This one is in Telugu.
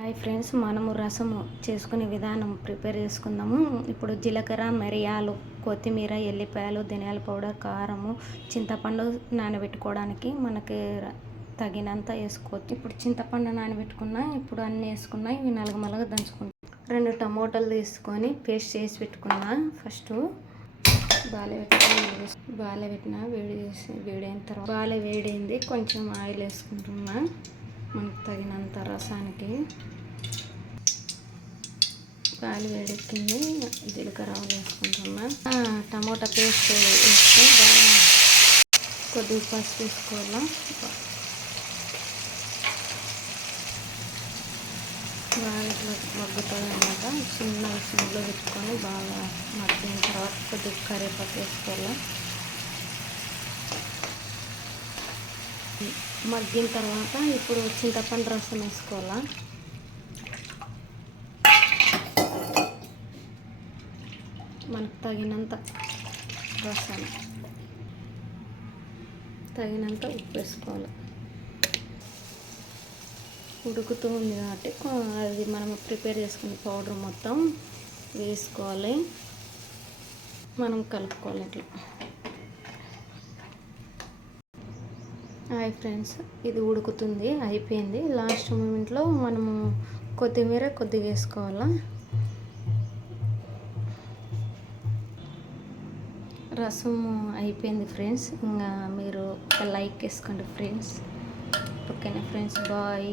హాయ్ ఫ్రెండ్స్, మనము రసము చేసుకునే విధానం ప్రిపేర్ చేసుకుందాము. ఇప్పుడు జీలకర్ర, మిరియాలు, కొత్తిమీర, ఎల్లిపాయలు, ధనియాల పౌడర్, కారము, చింతపండు నానబెట్టుకోవడానికి మనకి తగినంత వేసుకోవచ్చు. ఇప్పుడు చింతపండు నానబెట్టుకున్నా, ఇప్పుడు అన్నీ వేసుకున్నా, ఇవి నలగమలగా దంచుకుంటాం. 2 టమోటాలు తీసుకొని పేస్ట్ చేసి పెట్టుకున్నా. ఫస్ట్ బాగా పెట్టిన వేడైన తర్వాత బాగా వేడైంది, కొంచెం ఆయిల్ వేసుకుంటున్నా మనకు తగినంత రసానికి. పాలు వేడెక్కింది, జీలకర్ర ఆవాలు వేసుకుంటున్నా. టమోటా పేస్ట్ వేసుకొని బాగా కొద్దిగా పసుపు వేసుకోవాలా. బాగా ఇట్లా మగ్గుతుంది అన్నమాట. చిన్న సిమ్లో పెట్టుకొని బాగా మగ్గిన తర్వాత కొద్దిగా కరివేపాకు వేసుకోవాలా. మగ్గిన తర్వాత ఇప్పుడు చింతపండు రసం వేసుకోవాలా. మనకు తగినంత రసం, తగినంత ఉప్పు వేసుకోవాలి. ఉడుకుతూ ఉంది కాబట్టి అది మనం ప్రిపేర్ చేసుకున్న పౌడర్ మొత్తం వేసుకోవాలి. మనం కలుపుకోవాలి ఇట్లా. హాయ్ ఫ్రెండ్స్, ఇది ఉడుకుతుంది, అయిపోయింది. లాస్ట్ మూమెంట్లో మనము కొత్తిమీర కొద్దిగా వేసుకోవాలా. రసము అయిపోయింది ఫ్రెండ్స్. ఇంకా మీరు ఒక లైక్ వేసుకోండి ఫ్రెండ్స్. ఓకేనా ఫ్రెండ్స్, బాయ్.